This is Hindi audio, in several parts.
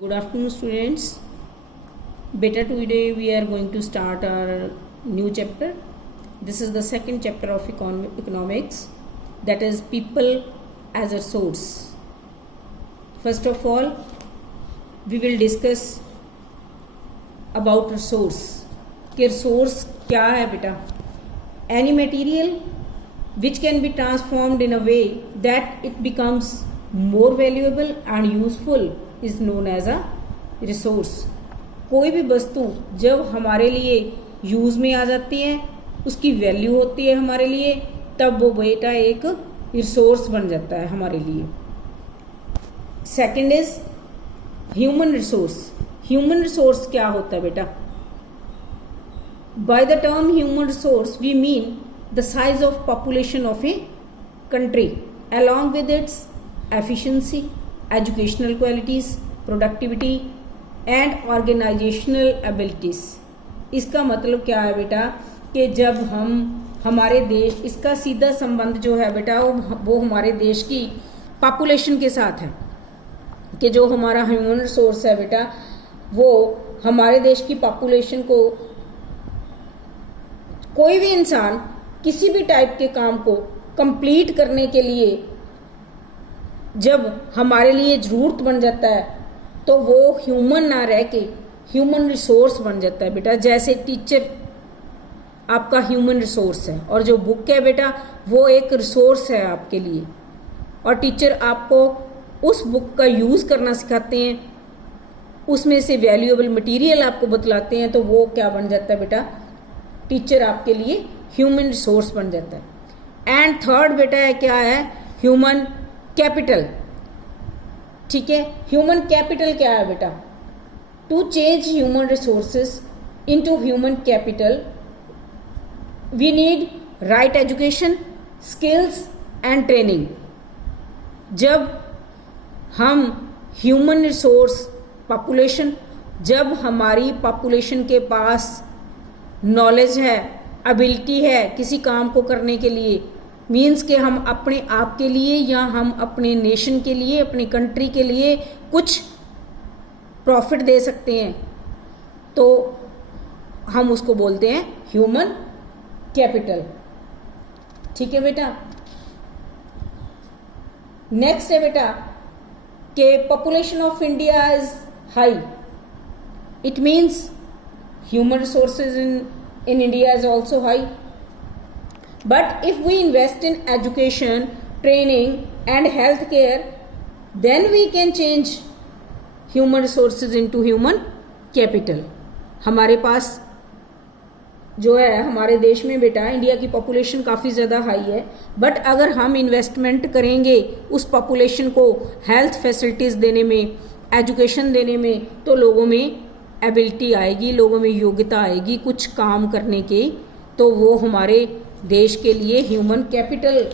Good afternoon, students. Better today we are going to start our new chapter. This is the second chapter of economics, that is people as a source. First of all, we will discuss about resource. कि resource क्या है बेटा? Any material which can be transformed in a way that it becomes more valuable and useful is known as a resource. कोई भी वस्तु जब हमारे लिए यूज में आ जाती है, उसकी वैल्यू होती है हमारे लिए, तब वो बेटा एक रिसोर्स बन जाता है हमारे लिए. Second is human resource. Human resource क्या होता है बेटा? By the term human resource we mean the size of population of a country along with its efficiency, educational qualities, productivity and organizational abilities. इसका मतलब क्या है बेटा कि जब हम हमारे देश, इसका सीधा संबंध जो है बेटा वो हमारे देश की पॉपुलेशन के साथ है. कि जो हमारा ह्यूमन रिसोर्स है बेटा वो हमारे देश की पॉपुलेशन को, कोई भी इंसान किसी भी टाइप के काम को कंप्लीट करने के लिए जब हमारे लिए ज़रूरत बन जाता है तो वो ह्यूमन ना रह के ह्यूमन रिसोर्स बन जाता है बेटा. जैसे टीचर आपका ह्यूमन रिसोर्स है और जो बुक है बेटा वो एक रिसोर्स है आपके लिए, और टीचर आपको उस बुक का यूज़ करना सिखाते हैं, उसमें से वैल्यूएबल मटेरियल आपको बतलाते हैं, तो वो क्या बन जाता है बेटा? टीचर आपके लिए ह्यूमन रिसोर्स बन जाता है. एंड थर्ड बेटा है क्या है? Human capital. ठीक है, ह्यूमन कैपिटल क्या है बेटा? To change human resources into human capital we need right education, skills and training. जब हम ह्यूमन रिसोर्स पॉपुलेशन, जब हमारी पॉपुलेशन के पास नॉलेज है, एबिलिटी है किसी काम को करने के लिए, मीन्स कि हम अपने आप के लिए या हम अपने नेशन के लिए, अपनी कंट्री के लिए कुछ प्रॉफिट दे सकते हैं, तो हम उसको बोलते हैं ह्यूमन कैपिटल. ठीक है बेटा. नेक्स्ट है बेटा कि population of India is high. It means human resources in India is also high. But if we invest in education, training and health care, then we can change human resources into human capital. हमारे पास जो है हमारे देश में बेटा इंडिया की पॉपुलेशन काफ़ी ज़्यादा हाई है, बट अगर हम इन्वेस्टमेंट करेंगे उस पॉपुलेशन को हेल्थ फैसिलिटीज़ देने में, एजुकेशन देने में, तो लोगों में एबिलिटी आएगी, लोगों में योग्यता आएगी कुछ काम करने की, तो वो हमारे देश के लिए ह्यूमन कैपिटल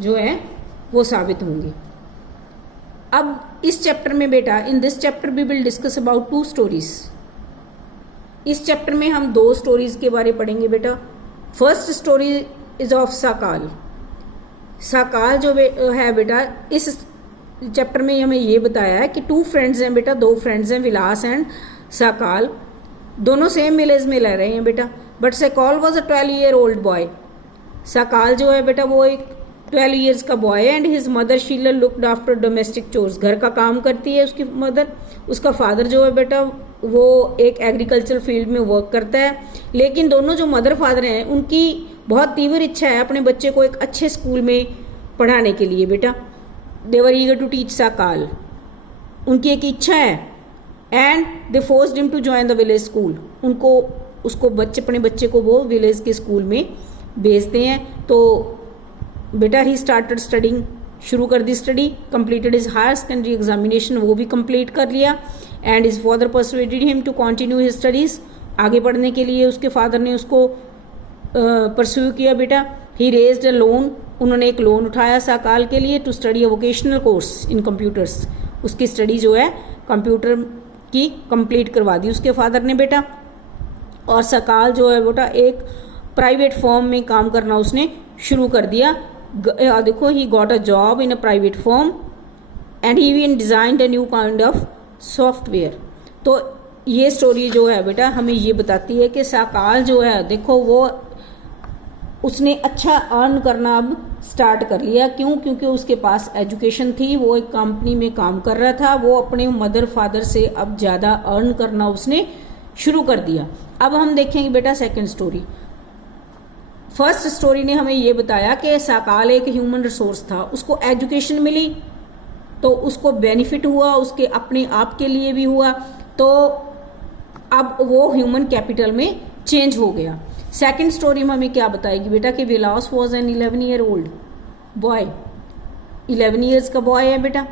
जो है वो साबित होंगे. अब इस चैप्टर में बेटा, in this chapter we will discuss about 2 stories. इस चैप्टर में हम 2 स्टोरीज के बारे पढ़ेंगे बेटा. First story is of Sakal. Sakal जो है बेटा, इस चैप्टर में हमें ये बताया है कि 2 फ्रेंड्स हैं बेटा, 2 फ्रेंड्स हैं, विलास एंड साकाल. दोनों सेम विलेज में रह रहे हैं बेटा, but Sakal was a 12-year-old boy. Sakal जो है बेटा वो एक 12 years का बॉय है. And his mother Sheela looked after domestic chores. घर का काम करती है उसकी मदर. उसका फादर जो है बेटा वो एक एग्रीकल्चर फील्ड में वर्क करता है. लेकिन दोनों जो मदर फादर हैं उनकी बहुत तीव्र इच्छा है अपने बच्चे को एक अच्छे स्कूल में पढ़ाने के लिए बेटा. They were eager to teach Sakal. उनकी एक इच्छा है. And they forced him to join the village school. उनको उसको अपने बच्चे को वो विलेज के स्कूल में भेजते हैं. तो बेटा ही स्टार्टेड स्टडिंग, शुरू कर दी study. Completed is higher secondary examination, वो भी कंप्लीट कर लिया. And his father persuaded him to continue his studies. आगे पढ़ने के लिए उसके फादर ने उसको परस्यू किया बेटा. He raised a loan. उन्होंने एक लोन उठाया साकाल के लिए to study a vocational course in computers. उसकी स्टडी जो है कंप्यूटर की कंप्लीट करवा दी उसके फादर ने बेटा. और साकाल जो है बेटा एक प्राइवेट फर्म में काम करना उसने शुरू कर दिया. देखो, he got a job in a private firm and he even designed a new kind of software. तो ये स्टोरी जो है बेटा हमें ये बताती है कि साकाल जो है देखो वो उसने अच्छा अर्न करना अब स्टार्ट कर लिया। क्यों? क्योंकि उसके पास एजुकेशन थी, वो एक कंपनी में काम कर रहा था, वो अपने मदर फादर से अब ज़्यादा अर्न करना उसने शुरू कर दिया। अब हम देखेंगे बेटा सेकंड स्टोरी। फर्स्ट स्टोरी ने हमें ये बताया कि साकाल एक ह्यूमन रिसोर्स था, उसको एजुकेशन मिली तो उसको बेनिफिट हुआ, उसके अपने आप के लिए भी हुआ, तो अब वो ह्यूमन कैपिटल में चेंज हो गया। सेकंड स्टोरी में हमें क्या बताएगी बेटा कि Vilas was an 11 year old boy, 11 years का बॉय है बेटा,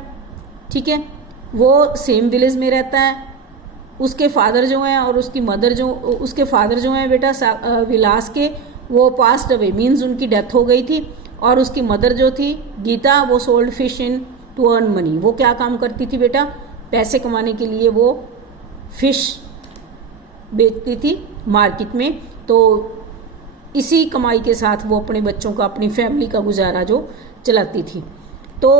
ठीक है। वो सेम विलेज में रहता है, उसके फादर जो हैं और उसकी मदर जो, उसके फादर जो हैं बेटा विलास के, वो पास्ट अवे मीन्स उनकी डेथ हो गई थी, और उसकी मदर जो थी गीता, वो sold fish in to earn money. वो क्या काम करती थी बेटा? पैसे कमाने के लिए वो फिश बेचती थी मार्केट में। तो इसी कमाई के साथ वो अपने बच्चों का, अपनी फैमिली का गुजारा जो चलाती थी। तो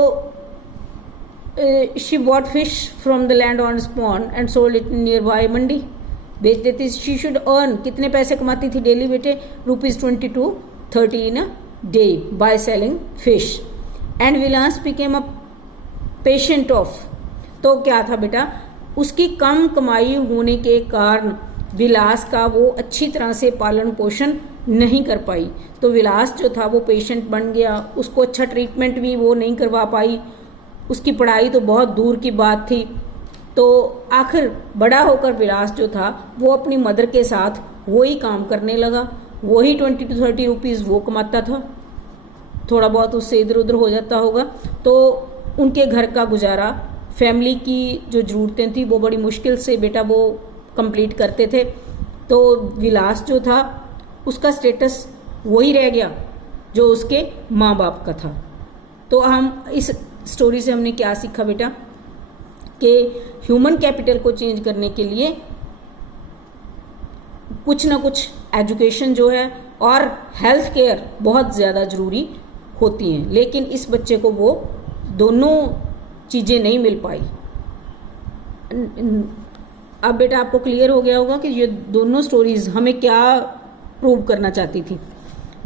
she bought fish from the land on spawn and sold it nearby mandi, बेच देती। शी शुड अर्न, कितने पैसे कमाती थी डेली बेटे? ₹20 to 30 in a day by selling fish. And Vilas became a patient of, तो क्या था बेटा, उसकी कम कमाई होने के कारण विलास का वो अच्छी तरह से पालन पोषण नहीं कर पाई, तो विलास जो था वो पेशेंट बन गया, उसको अच्छा ट्रीटमेंट भी वो नहीं करवा पाई, उसकी पढ़ाई तो बहुत दूर की बात थी। तो आखिर बड़ा होकर विलास जो था वो अपनी मदर के साथ वही काम करने लगा, वही 20 to 30 रुपीज़ वो कमाता था, थोड़ा बहुत उससे इधर उधर हो जाता होगा। तो उनके घर का गुजारा, फैमिली की जो ज़रूरतें थी वो बड़ी मुश्किल से बेटा वो कंप्लीट करते थे। तो विलास जो था उसका स्टेटस वही रह गया जो उसके माँ बाप का था। तो हम इस स्टोरी से हमने क्या सीखा बेटा कि ह्यूमन कैपिटल को चेंज करने के लिए कुछ ना कुछ एजुकेशन जो है और हेल्थ केयर बहुत ज़्यादा ज़रूरी होती हैं, लेकिन इस बच्चे को वो दोनों चीज़ें नहीं मिल पाई। अब बेटा आपको क्लियर हो गया होगा कि ये दोनों स्टोरीज हमें क्या प्रूव करना चाहती थी,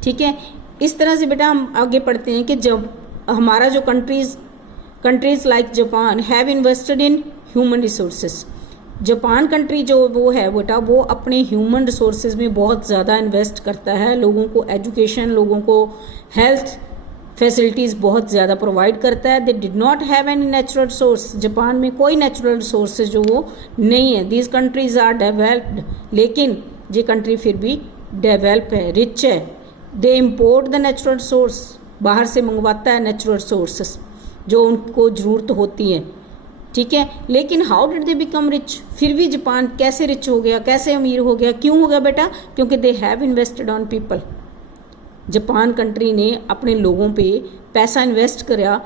ठीक है। इस तरह से बेटा हम आगे पढ़ते हैं कि जब हमारा जो countries like Japan have invested in human resources, Japan country जो वो है बेटा वो अपने ह्यूमन रिसोर्सेज में बहुत ज़्यादा इन्वेस्ट करता है, लोगों को एजुकेशन, लोगों को हेल्थ फैसिलिटीज़ बहुत ज़्यादा प्रोवाइड करता है। They did not have any natural resource, Japan में कोई नेचुरल रिसोर्सेज जो वो नहीं है। दीज कंट्रीज आर डेवलप्ड, लेकिन ये कंट्री फिर भी डेवलप है, रिच है। दे इम्पोर्ट द नेचुरल रिसोर्स, बाहर से मंगवाता है नेचुरल रिसोर्सेस जो उनको ज़रूरत होती है, ठीक है। लेकिन how did they become rich, फिर भी जापान कैसे रिच हो गया, कैसे अमीर हो गया? क्यों हो गया बेटा? क्योंकि they have invested on people, Japan country ने अपने लोगों पे पैसा इन्वेस्ट करा,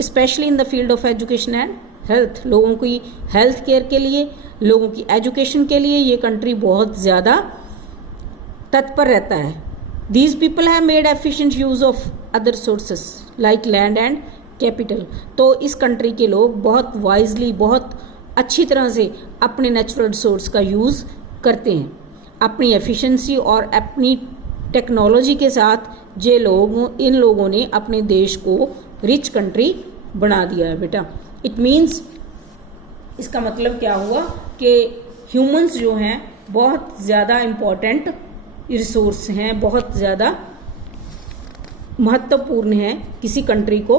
specially in the field of education and health. लोगों की हेल्थ केयर के लिए, लोगों की एजुकेशन के लिए ये कंट्री बहुत ज़्यादा तत्पर रहता है। These people have made efficient use of other sources like land and capital. तो इस कंट्री के लोग बहुत वाइजली, बहुत अच्छी तरह से अपने नेचुरल रिसोर्स का यूज़ करते हैं। अपनी एफिशिएंसी और अपनी टेक्नोलॉजी के साथ इन लोगों ने अपने देश को रिच कंट्री बना दिया है बेटा। इट मीन्स, इसका मतलब क्या हुआ कि ह्यूमंस जो हैं बहुत ज़्यादा इम्पॉर्टेंट रिसोर्स हैं, बहुत ज़्यादा महत्वपूर्ण हैं किसी कंट्री को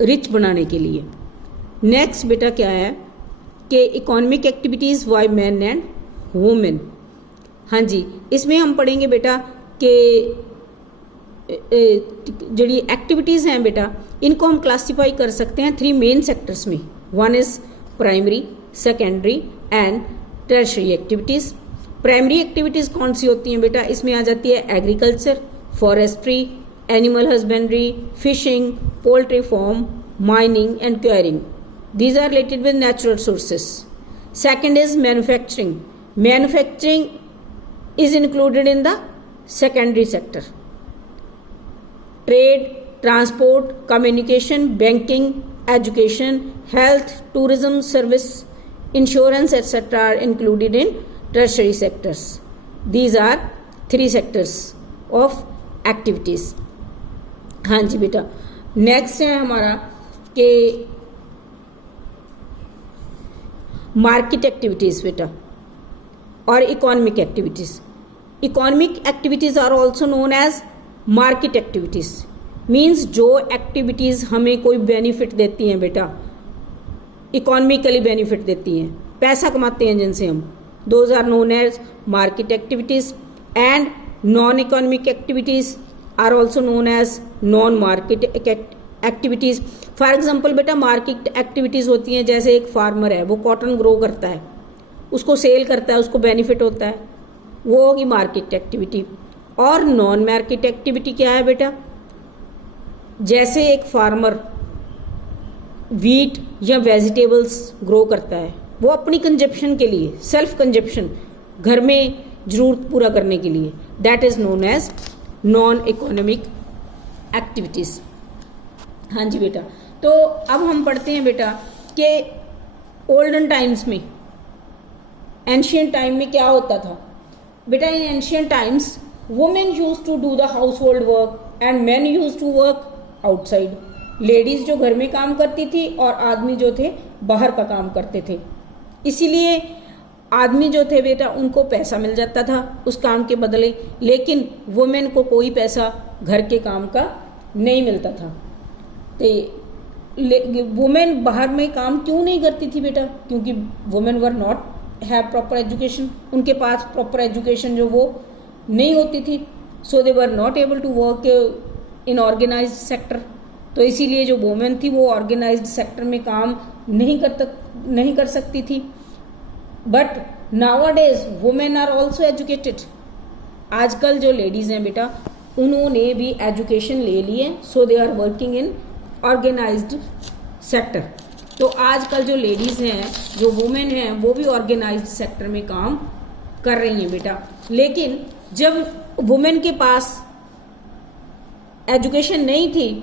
रिच बनाने के लिए। नेक्स्ट बेटा क्या है कि economic activities by man and women. हाँ जी, इसमें हम पढ़ेंगे बेटा कि जड़ी एक्टिविटीज़ हैं बेटा इनको हम क्लासीफाई कर सकते हैं 3 मेन सेक्टर्स में। One is primary, secondary and tertiary activities. Primary activities कौन सी होती हैं बेटा? इसमें आ जाती है agriculture, forestry, animal husbandry, fishing, poultry farm, mining and quarrying. These are related with natural sources. Second is manufacturing. Manufacturing is included in the secondary sector. Trade, transport, communication, banking, education, health, tourism, service, insurance, etc. are included in tertiary sectors. These are 3 sectors of activities. हाँ जी बेटा, नेक्स्ट है हमारा कि मार्केट एक्टिविटीज़ बेटा और economic activities. Economic activities are also known as market activities. Means जो एक्टिविटीज़ हमें कोई बेनिफिट देती हैं बेटा, इकोनॉमिकली बेनिफिट देती हैं, पैसा कमाते हैं जिनसे हम, those are known as market activities. And non economic activities are also known as non market activities. For example बेटा, मार्केट एक्टिविटीज़ होती हैं जैसे एक फार्मर है, वो कॉटन ग्रो करता है, उसको सेल करता है, उसको बेनिफिट होता है, वो होगी मार्केट एक्टिविटी. और नॉन मार्केट एक्टिविटी क्या है बेटा, जैसे एक फार्मर वीट या वेजिटेबल्स ग्रो करता है, वो अपनी कंजप्शन के लिए, सेल्फ कंजप्शन, घर में ज़रूरत पूरा करने के लिए, that is known as non economic activities. हाँ जी बेटा, तो अब हम पढ़ते हैं बेटा कि ओल्डन टाइम्स में, एंशियंट टाइम में क्या होता था बेटा. In ancient times women use to do the household work and man use to work outside. Ladies जो घर में काम करती थी और आदमी जो थे बाहर का काम करते थे. इसीलिए आदमी जो थे बेटा उनको पैसा मिल जाता था उस काम के बदले, लेकिन वुमेन को कोई पैसा घर के काम का नहीं मिलता था. तो वुमेन बाहर में काम क्यों नहीं करती थी बेटा, क्योंकि women were not have proper education. उनके पास प्रॉपर एजुकेशन जो वो नहीं होती थी. So they were not able to work in organised sector. तो इसीलिए जो वुमेन थी वो ऑर्गेनाइज्ड सेक्टर में काम नहीं कर सकती थी. But nowadays women are also educated. आजकल जो लेडीज़ हैं बेटा उन्होंने भी एजुकेशन ले ली है, so they are working in organised sector. तो आजकल जो लेडीज़ हैं, जो वुमेन हैं, वो भी ऑर्गेनाइज्ड सेक्टर में काम कर रही हैं बेटा. लेकिन जब वुमेन के पास एजुकेशन नहीं थी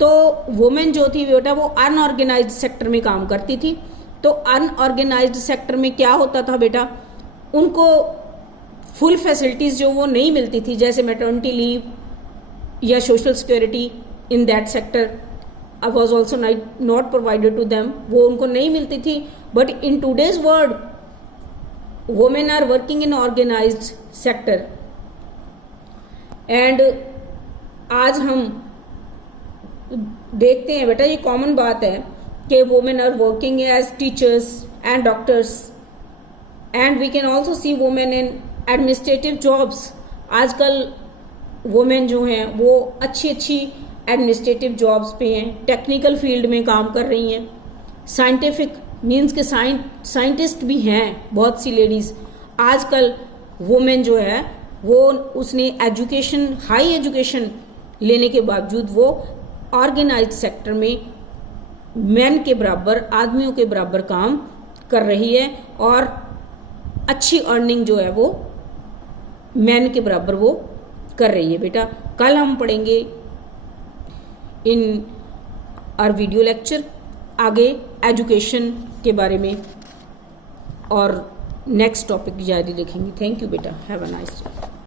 तो वुमेन जो थी बेटा वो अनऑर्गेनाइज्ड सेक्टर में काम करती थी. तो अनऑर्गेनाइज्ड सेक्टर में क्या होता था बेटा, उनको फुल फैसिलिटीज़ जो वो नहीं मिलती थी, जैसे मैटरनिटी लीव या social security in that sector was also not provided to them. वो उनको नहीं मिलती थी. But in today's world women are working in organised sector. And आज हम देखते हैं बेटा, ये कॉमन बात है कि women are working as teachers and doctors, and we can also see women in administrative jobs. आजकल वुमेन जो हैं वो अच्छी एडमिनिस्ट्रेटिव जॉब्स पे हैं, टेक्निकल फील्ड में काम कर रही हैं. साइंटिफिक मीन्स के साइंटिस्ट भी हैं बहुत सी लेडीज़. आजकल वुमेन जो है वो उसने एजुकेशन, हाई एजुकेशन लेने के बावजूद वो ऑर्गेनाइज्ड सेक्टर में मैन के बराबर, आदमियों के बराबर काम कर रही है और अच्छी अर्निंग जो है वो मैन के बराबर वो कर रही है बेटा. कल हम पढ़ेंगे इन आवर वीडियो लेक्चर आगे एजुकेशन के बारे में और नेक्स्ट टॉपिक जारी रखेंगे. थैंक यू बेटा, हैव अ नाइस डे.